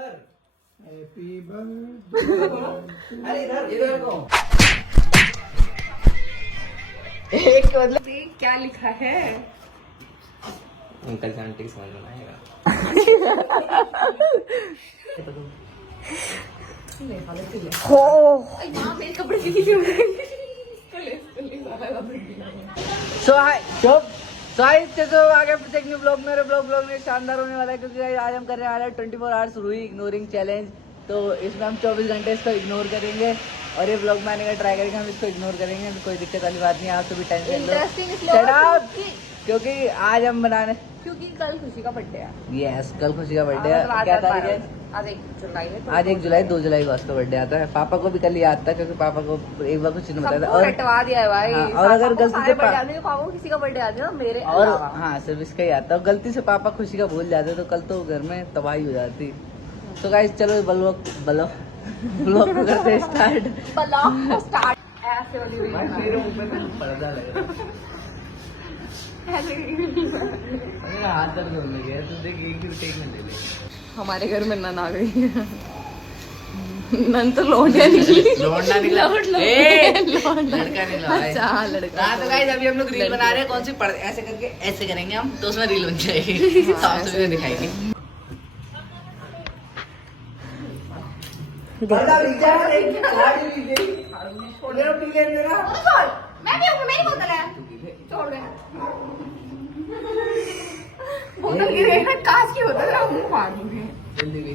Happy birthday. अरे इधर इधर को एक मतलब क्या लिखा है? अंकल आंटी समझ में आएगा। मेरे कपड़े गीले हो गए। सो आगे प्रोजेक्ट न्यू ब्लॉग मेरे ब्लॉग में शानदार होने वाला है, क्योंकि आज हम करने वाले हैं 24 आवर्स रूही इग्नोरिंग चैलेंज। तो इसमें हम 24 घंटे इसको इग्नोर करेंगे और ये ब्लॉग में आने का ट्राई करेंगे। हम इसको इग्नोर करेंगे, कोई दिक्कत वाली बात नहीं है। आप सभी टेंशन लो, क्योंकि आज हम बनाने, क्योंकि कल खुशी का बर्थडे है। यस कल खुशी का बर्थडे है। क्या तारीख है? आज 1 जुलाई है। आज 1 जुलाई, 2 जुलाई को उसका बर्थडे आता है। पापा को भी कल याद था, क्योंकि पापा को एक बार कुछ नहीं बताया था। और हटवा दिया है भाई। हाँ, और अगर गलती से पापा को किसी का बर्थडे आ जाए मेरे और हाँ सिर्फ इसका ही आता है। गलती से पापा खुशी का भूल जाते तो कल तो घर में तबाही हो जाती। तो गाइस चलो ब्लॉग को करते हैं स्टार्ट। ऐसे वाली हुई है। पर्दा लग रहा है। हाथ दर्द होने गया तो देख एक टेक में ले ले। हमारे घर में नन आ गई है। नन तो लौंडिया निकली। लौंडा निकला। लड़का निकला। अच्छा लड़का। हाँ तो गाइस अभी हम लोग रील बना रहे हैं। कौन सी ऐसे करके ऐसे करेंगे हम, तो उसमें रील बन जाएगी। साफ सुथरी दिखाएंगे। मैं भी हूँ, मेरी बोतल है। छोड़ दे। बोतल गिर गई, कांच की बोतल है, मुंह फाड़ दूंगी। जल्दी भी।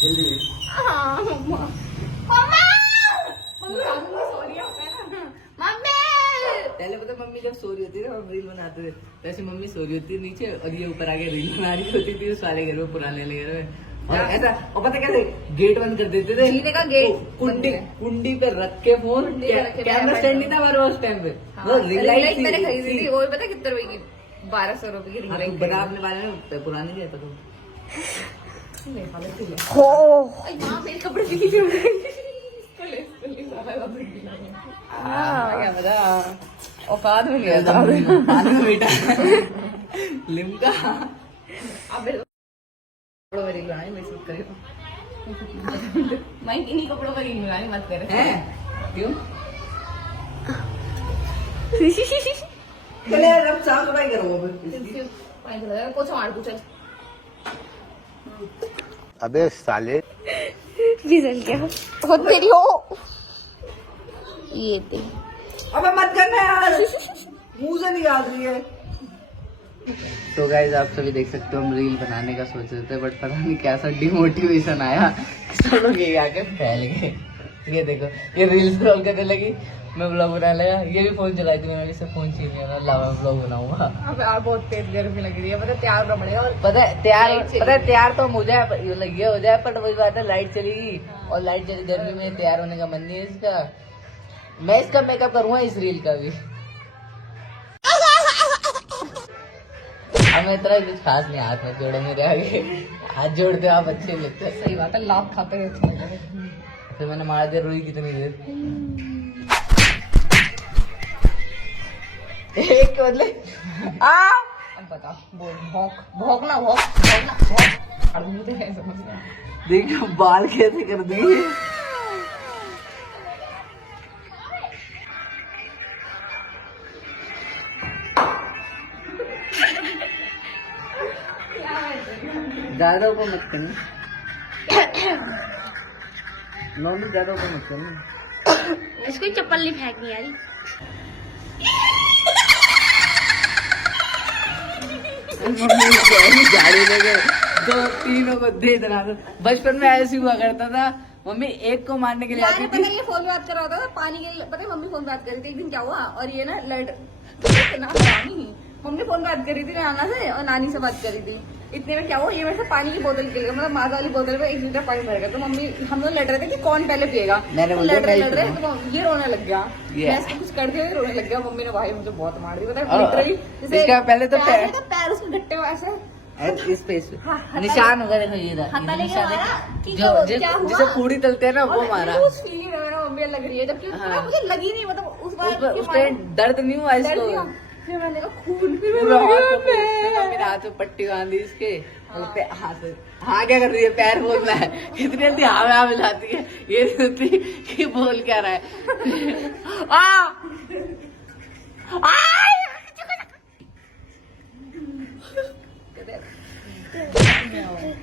जल्दी भी। हाँ मम्मा। मम्मा सो रही है। मम्मी पहले पता मम्मी जब सो रही होती थी हम रील बनाते थे, वैसे मम्मी सो रही होती है नीचे और ये ऊपर आके रील बना रही होती थी उस वाले घर में, पुराने वाले घर में। और ऐसा और पता कैसे गेट बंद कर देते थे। जीने का गेट कुंडी पे रख के फोन, कैमरा स्टैंड नहीं था हमारे उस टाइम पे। वो रिंग लाइट मैंने खरीदी थी, वो भी पता कितने रुपए की? 1200 रुपए की रिंग लाइट। बता अपने बारे में, पुरानी नहीं है तो मेरे कपड़े गीले हो गए। क्या पता औकात में नहीं आता बेटा लिमका। अब कपड़ों में रील बनानी मैं शूट करेगा। मैं इन्हीं कपड़ों में रील बनानी मत करे। हैं क्यों? चले यार अब साफ सफाई करो। पोछा मार तू चल। अबे साले रिजल्ट क्या हो तेरी हो ये दे। अबे मत करना यार, मुंह से निकाल रही है। तो गाइज आप सभी देख सकते हो हम रील बनाने का सोच रहे थे, बट पता नहीं कैसा डिमोटिवेशन आया, सब लोग ये आके फैल गए। ये देखो ये रील स्क्रॉल करने लगी, मैं ब्लॉग बनाने लगा। ये भी फोन चलाई थी, मैंने इससे फोन छीन लिया, मैं लावा ब्लॉग बनाऊंगा। अब यार बहुत तेज गर्मी लग रही है, पता तैयार होना पड़ेगा। पता है तैयार तो हो जाए पर वही बात है लाइट चलेगी और लाइट चली गर्मी में तैयार होने का मन नहीं है इसका। मैं इसका मेकअप करूंगा इस रील का भी। हमें इतना कुछ खास नहीं, हाथ में जोड़ो मेरे आगे, हाथ जोड़ते हो आप अच्छे लगते हैं। सही बात है, लाभ खाते रहते। फिर मैंने मार दिया रुई कितनी देर। एक बदले अब बता बोल भौंकना देखो बाल कैसे कर दिए। ज्यादा ऊपर मत करना, नॉर्मल ज्यादा ऊपर मत करना। इसको चप्पल नहीं फेंकनी यार। झाड़ी लेके 2-3 को दे देना। बचपन में ऐसे हुआ करता था, मम्मी एक को मारने के लिए आती पता नहीं फोन में बात कर रहा होता था पानी के, पता है मम्मी फोन बात कर रही थी एक दिन, क्या हुआ और ये ना मम्मी फोन बात कर रही थी नाना से और नानी से बात कर रही थी। इतने में क्या हुआ, ये मेरे से पानी की बोतल पी गया, मतलब माजा वाली बोतल में 1 लीटर पानी भर गया। तो मम्मी हम लोग लड़ रहे थे कि कौन पहले पिएगा, तो लड़ रहे तो ये रोने लग गया। मैं इसको कुछ कर दिया, रोने लग गया। मम्मी ने भाई मुझे बहुत मार दी, पता है लिटरली। इसका पहले तो पैर उसके घट्टे में ऐसे इस पे निशान हो गया, देखो ये जिसे पूरी तलते हैं ना वो मारा। मम्मी लग रही है, जबकि मुझे लगी नहीं, मतलब उस बार उस टाइम दर्द नहीं हुआ इसको, फिर मैंने कहा खून, फिर पूरा हाथ मैंने में मेरे हाथ में पट्टी बांधी इसके हाथ। हाँ क्या कर रही है, पैर बोल रहा है, इतनी जल्दी हाँ मिलाती है, ये नहीं होती कि बोल क्या रहा है।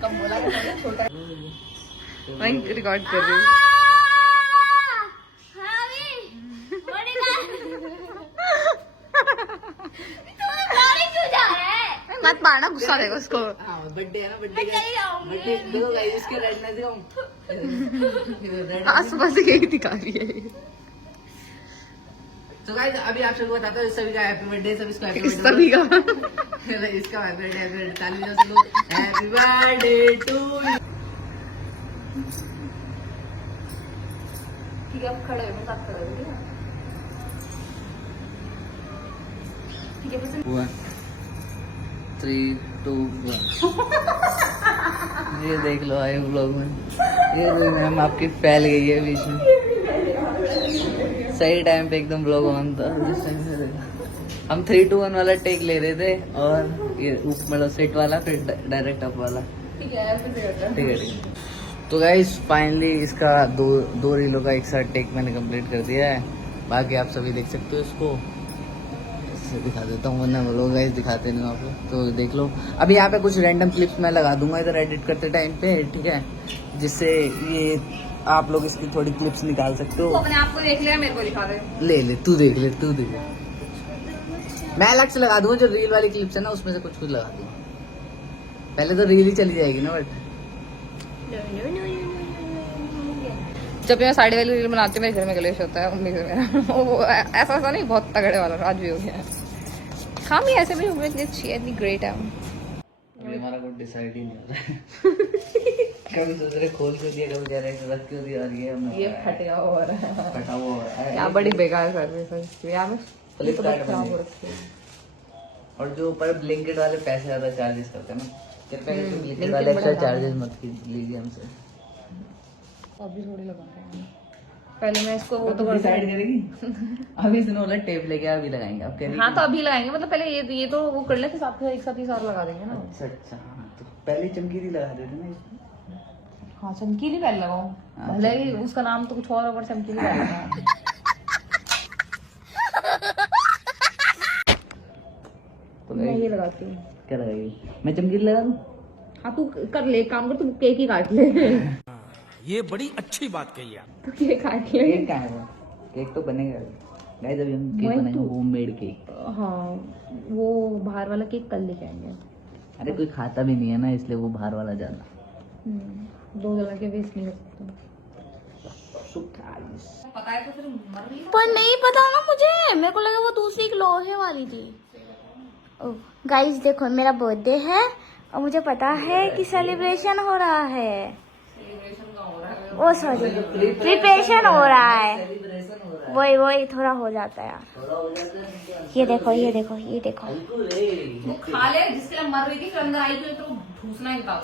कम बोला छोटा मैं रिकॉर्ड कर रही हूँ। मत मारना, गुस्सा देगा उसको। बर्थडे है ना, बर्थडे देखो गाइस, इसके रेडनेस दिखाऊं। आसपास यही दिखा रही है। तो गाइस अभी आप सबको बताता हूँ, सभी का हैप्पी बर्थडे, सभी इसको हैप्पी बर्थडे। सभी का इसका हैप्पी बर्थडे, ताली बजाओ सब लोग, हैप्पी बर्थडे टू यू। ठीक है, अब खड़े हो, साथ खड़े हो, ठीक है। 1 3 2 1। ये देख लो आए व्लॉग में, ये मैम आपकी फैल गई है बीच में। सही टाइम पे एकदम व्लॉग ऑन था, जिस टाइम से देखा। हम 3 2 1 वाला टेक ले रहे थे, और ये मतलब सेट वाला, फिर डायरेक्ट अप वाला। ठीक है, ऐसे से करते हैं। ठीक है। तो गाइस फाइनली इसका दो रीलों का एक साथ टेक मैंने कंप्लीट कर दिया है। बाकी आप सभी देख सकते हो इसको, दिखा देता हूँ, वरना लोग गाइस दिखाते नहीं वहाँ पे, तो देख लो। अभी यहाँ पे कुछ रैंडम क्लिप्स मैं लगा दूंगा इधर एडिट करते टाइम पे, ठीक है, जिससे ये आप लोग इसकी थोड़ी क्लिप्स निकाल सकते हो। तू अपने आप को देख लिया, मेरे को दिखा दे। ले तू देख ले। मैं अलग से लगा दूंगा, जो रील वाली क्लिप्स है ना उसमें से कुछ लगा दूंगा। पहले तो रील ही चली जाएगी ना, बट जब मैं साड़ी वाली रील बनाती हूँ, मेरे घर में कलेश होता है मम्मी से मेरा। वो ऐसा नहीं, बहुत तगड़े वाला आज भी हो गया है। हाँ भी ऐसे भी हो गया, इतनी अच्छी है, इतनी ग्रेट है। अभी हमारा कुछ डिसाइड ही नहीं हो रहा है। कभी सोच रहे खोल क्यों दिया, कभी कह रहे रख क्यों दिया, और ये फटिया हो रहा है, फटा हुआ हो रहा है। क्या बड़ी बेकार सर्विस है इसकी। यार मैं फ्लिपकार्ट खराब हो बनी। रखी है। और जो ऊपर ब्लिंकिट वाले पैसे ज्यादा चार्जेस करते हैं ना, कृपया करके ब्लिंकिट Blinkit वाले एक्स्ट्रा बड़ा चार्जेस मत लीजिए हमसे। अभी थोड़ी लगा रहे हैं, पहले मैं इसको वो तो डिसाइड करेगी। अभी इसने बोला टेप लेके अभी लगाएंगे, आप कह रही हाँ तो अभी लगाएंगे, मतलब पहले ये तो वो कर लेते, साथ एक साथ ही साथ लगा देंगे ना। अच्छा हाँ, तो पहले चमकीली लगा देते ना इसमें। हाँ चमकीली पहले लगाओ, भले ही उसका नाम तो कुछ और है, पर चमकीली लगाओ। तो मैं ये लगाती हूँ। क्या लगाएगी, मैं चमकीली लगा दूँ? हाँ तू कर ले, काम कर, तू केक ही काट ले। ये बड़ी अच्छी बात कही आप। तू केक काट ले। केक कहाँ है वो? केक तो बनेगा गाइस, अभी हम केक बनाएंगे, होममेड केक। हाँ वो बाहर वाला केक कल लेके आएंगे। अरे कोई खाता भी नहीं है ना, इसलिए वो बाहर वाला ज्यादा। 2 जला के वेस्ट नहीं कर सकता। पता है तो फिर मर गई। पर नहीं पता ना मुझे, मेरे को लगा वो दूसरी एक लोहे वाली थी। गाइस देखो मेरा बर्थडे है और मुझे पता है कि सेलिब्रेशन हो रहा है। ओ सॉरी, प्रिपरेशन हो रहा है। वही थोड़ा हो जाता है यार। ये देखो ये देखो ये देखो। वो खा ले, जिसके लिए मर रही थी, फिर अंदर आई तो ठूसना ही था।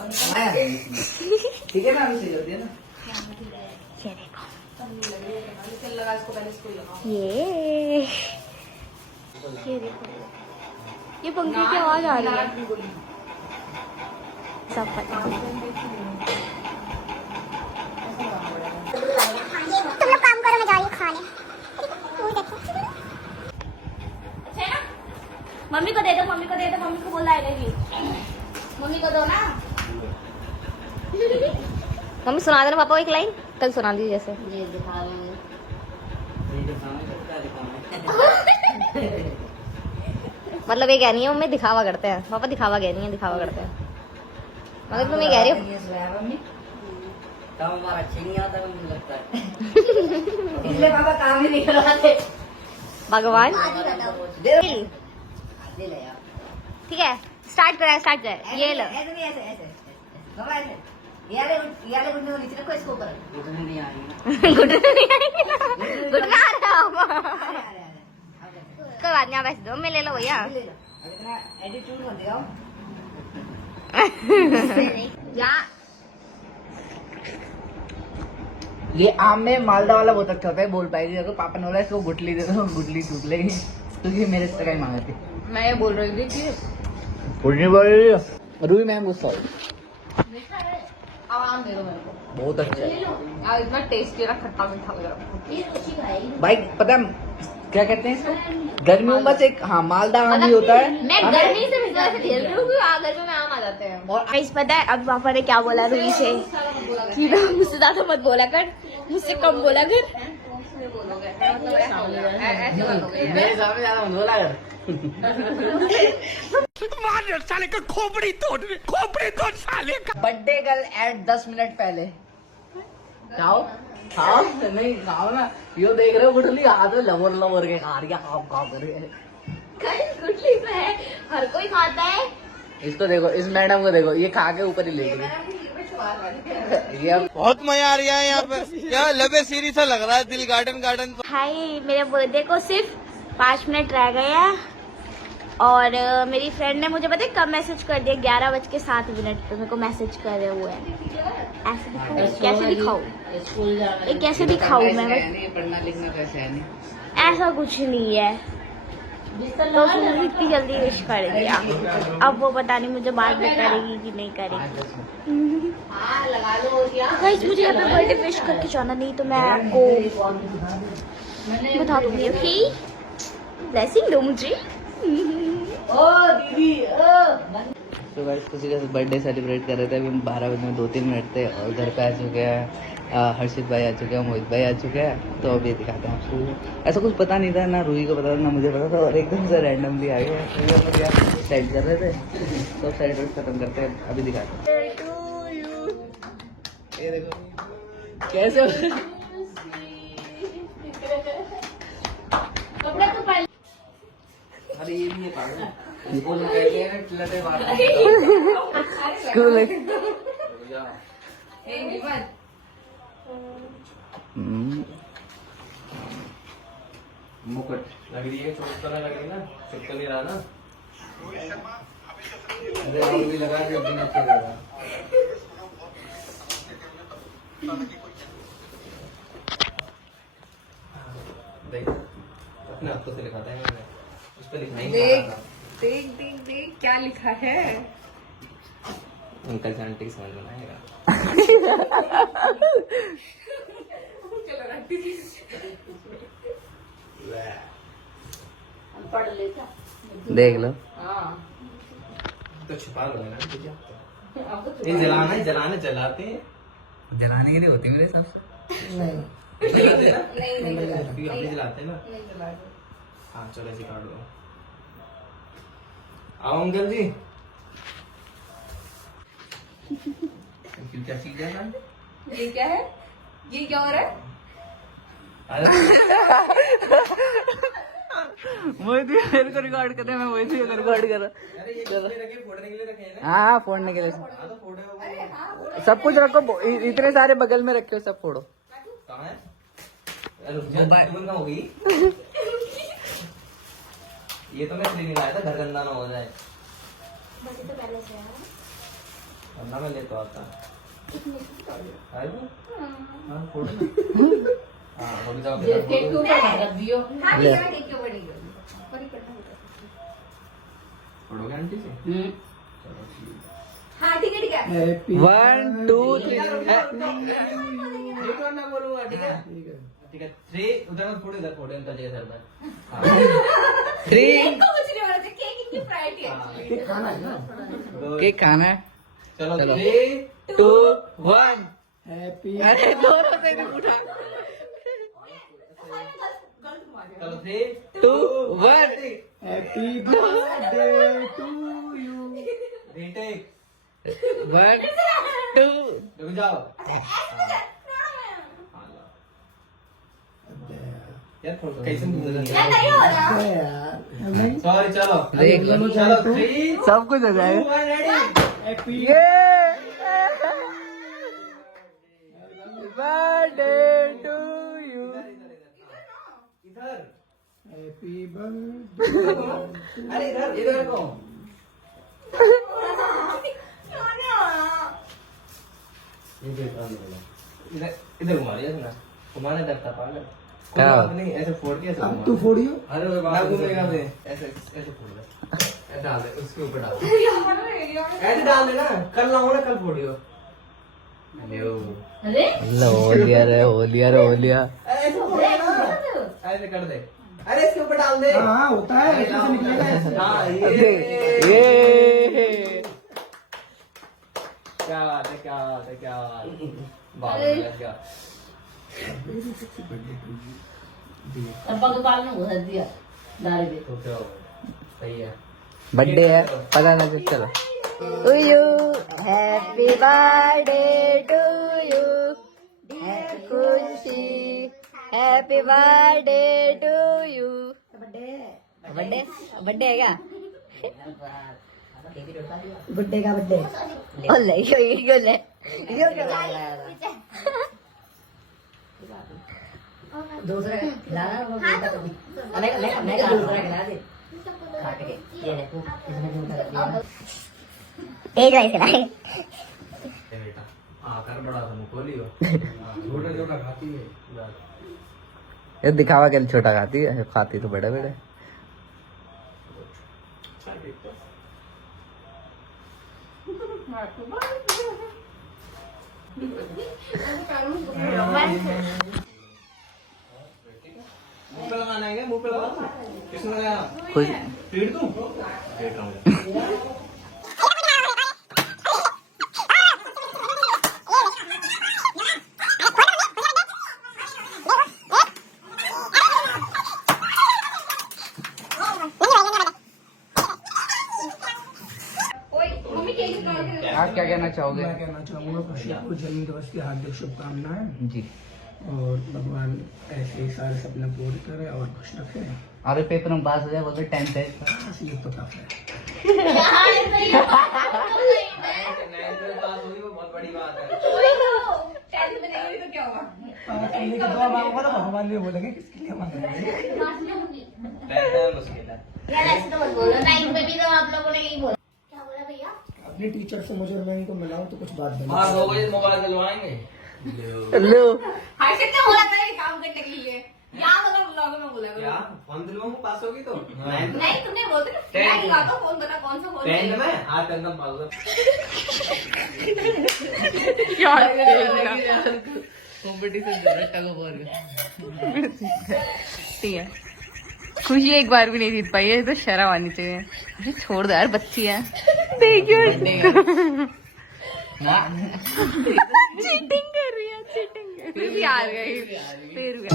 ठीक है ना, अभी सही कर दिया ना। ये देखो लगा इसको, पहले इसको लगाओ। ये देखो, ये पंखे की आवाज आ रही है। सब पता है। तुम लोग काम करो, मैं जा रही हूँ खाने। मम्मी को दे दो, मम्मी को दे दो, मम्मी को बोला आएगी। मम्मी को दो ना। मम्मी सुना देना पापा को एक लाइन, कल सुना दी जैसे। ये दिखा मतलब ये कह नहीं है मम्मी दिखावा करते हैं, पापा दिखावा कह नहीं है, दिखावा करते हैं। मतलब तुम ये कह रही हो हमारा अच्छी नहीं आता मुझे लगता है। इसलिए पापा काम ही नहीं करवाते। भगवान। ले ले यार, ठीक है स्टार्ट करा, स्टार्ट कर। ये लो, ऐसे नहीं, ऐसे ऐसे बाबा ऐसे। ये वाले गुड्डे को नीचे रखो, इसको ऊपर गुड्डे नहीं आएंगे ना। घुटना नहीं आएगी ना, घुटना आ रहा होगा। कोई बात नहीं, आप ऐसे दो, मैं ले लो भैया। अब इतना एटीट्यूड मत दिखाओ। ये आम में मालदा वाला बहुत अच्छा होता है, बोल पाएगी। अगर पापा ने बोला इसको गुटली दे दो, गुटली टूट लेगी। तुझे मेरे से कहीं मांगे थे मैं ये बोल रही थी कि पुण्य बोली रूही मैम गुस्सा हुई। आराम दे दो मेरे को बहुत अच्छा है यार, इतना टेस्टी रहा, खट्टा मीठा लग रहा भाई। पता है क्या कहते हैं इसको? गर्मियों में बस एक हाँ मालदा आम भी होता है। मैं गर्मी से वजह से खेल रही हूँ क्योंकि गर्मी में आम आ जाते हैं। और गाइस पता है अब पापा ने क्या बोला रूही से कि ना मुझसे ज्यादा मत बोला कर, मुझसे कम बोला कर। मेरे सामने ज्यादा मत बोला कर। मार साले का खोपड़ी तोड़ साले का। बर्थडे गर्ल एट 10 मिनट पहले खाओ खाओ नहीं खाओ ना। यो देख रहे हो गुठली हाथ में लवर लवर के खा रही है। खाओ खाओ कर रही है। गुटली तो है, हर कोई खाता है। इसको देखो, इस मैडम को देखो, ये खा के ऊपर ही ले गई। ये अब बहुत मजा आ रहा है यहाँ पे, क्या लबे सीरी सा लग रहा है दिल गार्डन गार्डन। हाय, मेरे बर्थडे को सिर्फ 5 मिनट रह गए हैं और मेरी फ्रेंड ने मुझे पता है कब मैसेज कर दिया, 11:07 पे मेरे को मैसेज कर रहे हुए हैं। ऐसे दिखाऊं? कैसे दिखाऊं? ये कैसे दिखाऊं मैं? पढ़ना लिखना कैसे है नहीं। ऐसा कुछ नहीं है, तो उसने मुझे इतनी जल्दी विश कर दिया। अब वो पता नहीं मुझे बाद में करेगी कि नहीं करेगी। गाइस मुझे यहाँ पे बर्थडे विश करके जाना, नहीं तो मैं आपको बता दूंगी। ओके, ब्लेसिंग दो मुझे। तो गाइस किसी का बर्थडे सेलिब्रेट कर रहे थे। अभी हम 12 बजे में 2-3 मिनट थे और घर पे आ चुके हैं। हर्षित भाई आ चुके हैं, मोहित भाई आ चुके हैं। तो अभी दिखाते हैं आपको। ऐसा कुछ पता नहीं था, ना रूही को पता था ना मुझे पता था, और एकदम से रैंडमली आ गए। सेट कर रहे थे, तो सेलिब्रेट खत्म करते हैं। अभी दिखाते हैं। ये देखो कैसे अरे ये भी है पागल। वो लोग कहते हैं ना लटे मार स्कूल मुकुट लग रही है, चोट तो लग रही ना, चुप तो नहीं रहा ना। अरे और भी लगा के दिन अच्छा लगा। देख अपने हाथों से लिखा था मैंने, उस पर लिखना ही नहीं देख था। देख देख देख क्या लिखा है। अंकल आंटी समझ में आएगा। पढ़ लेता। देख लो। हाँ, तो छुपा लो ना तुझे। अब तो ये जलाना जलाते हैं। जलाने के लिए होती मेरे हिसाब से। जलाते ना? नहीं अभी जलाते हैं ना। हाँ चलो ऐसे काट दो। आओ अंकल जी। क्या चीज है ना? ये क्या है? ये क्या हो रहा है? अरे मोहित भी मेरे को रिकॉर्ड कर रहे हैं, मैं मोहित भी रिकॉर्ड कर रहा हूँ। अरे ये किसने रखे, फोड़ने के लिए रखे हैं ना? हाँ फोड़ने के लिए हाँ तो फोड़े हो। सब कुछ रखो। इतने सारे बगल में रखे हो, सब फोड़ो। कहाँ है? अरे तुम कहाँ होगी? ये तो मैं इसलिए नहीं लाया था, घर गंदा ना हो जाए। गंदा मैं लेता आता। आए वो? हाँ फोड़ो ना। हाँ हो जाओ। केक के ऊपर मत रख दियो। हाँ ले। ठीक है, केक के ऊपर नहीं कर दियो। पर ही करना होता है। फोड़ोगे आंटी से? हाँ ठीक है ठीक है। 1 2 3 ना बोलूँगा ठीक है? ठीक है 3 उधर मत फोड़ो, इधर फोड़ो इनका जय सर में। 3 केक को कुछ नहीं बोला था, केक इनकी प्रायोरिटी है। केक खाना है। चलो चलो। 3 2 1 हैप्पी। अरे दोनों से नहीं उठा। चलो 3 2 1 happy birthday to you. Retake 1 2 रुक जाओ। यार कैसे नहीं हो रहा। सॉरी चलो देख लो। चलो 3 सब कुछ हो जाएगा। 2 1 रेडी। हैप्पी ये बर्थडे टू यू। इधर हैप्पी बर्थडे। अरे इधर इधर रखो। इधर इधर घुमा रही है ना, घुमाने लगता पागल। क्या? नहीं ऐसे फोड़ के ऐसे अब तू फोड़ियो। अरे वो बात घूमेगा से ऐसे ऐसे फोड़ दे, ऐसे डाल दे उसके ऊपर डाल दे, ऐसे डाल दे ना, कल लाऊं ना, कल फोड़ियो। लो हो लिया रे, हो लिया रे, हो लिया। ऐसे फोड़ ना, ऐसे कर दे, अरे इसके ऊपर डाल दे। हाँ होता है, ऐसे से निकलेगा ऐसे। हाँ ये क्या बात है, क्या बात है, क्या बात है, बात है क्या। तो क्या हुआ? सही है। बर्थडे है, पता ना चल। चलो to you, happy birthday to you, Khushi, happy birthday to you. Birthday birthday है क्या? गुड्डे का बर्थडे। ओले यो ले दूसरा खिलाना दूसरा खिला दे। काट के ये देखो इसमें जो कर दिया तेज राइस खिलाए। बेटा आकर बड़ा था मुंह खोलियो, छोटा छोटा खाती है। ये दिखावा के लिए छोटा खाती है, खाती तो बड़े बड़े। मुंह पे लगाना है क्या? मुंह पे लगा, किसने लगाया? खुश पीट दूं? पीट रहा हूँ। आप क्या कहना चाहोगे? मैं कहना चाहूँगा खुशी को जन्म दिवस की हार्दिक शुभकामनाएं, जी। और भगवान ऐसे ही सारे सपने पूरे करे और खुश रखे। अरे पेपर में पास हो जाए, बोलते 10th है। बस ये तो टफ है। पास हुई वो बहुत बड़ी बात है। करने की दुआ मांगोगा तो भगवान भी बोलेंगे किसके लिए मांग रहे हैं। मुश्किल है। यार ऐसे तो मत बोलो, 9th में भी तो आप लोगों ने यही बोला। क्या बोला भैया? अपने टीचर से मुझे मैं इनको मिलाऊं तो कुछ बात बनी। हाँ 2 बजे मोबाइल दिलवाएंगे। लो हर्षित ने बोला था ये काम करने के लिए, यहाँ वाला ब्लॉग में बोला क्या फोन दिलवाऊं? पास होगी तो नहीं, तुमने बोलते ना मैं दिलाता हूँ, फोन बता कौन सा फोन 10th में आज तक पास हो। कंपटीशन ठीक है। खुशी एक बार भी नहीं जीत पाई है, तो शर्म आनी चाहिए। अरे छोड़ दो यार, बच्ची है। देखिए चीटिंग कर रही है, चीटिंग फिर भी हार गई, फिर भी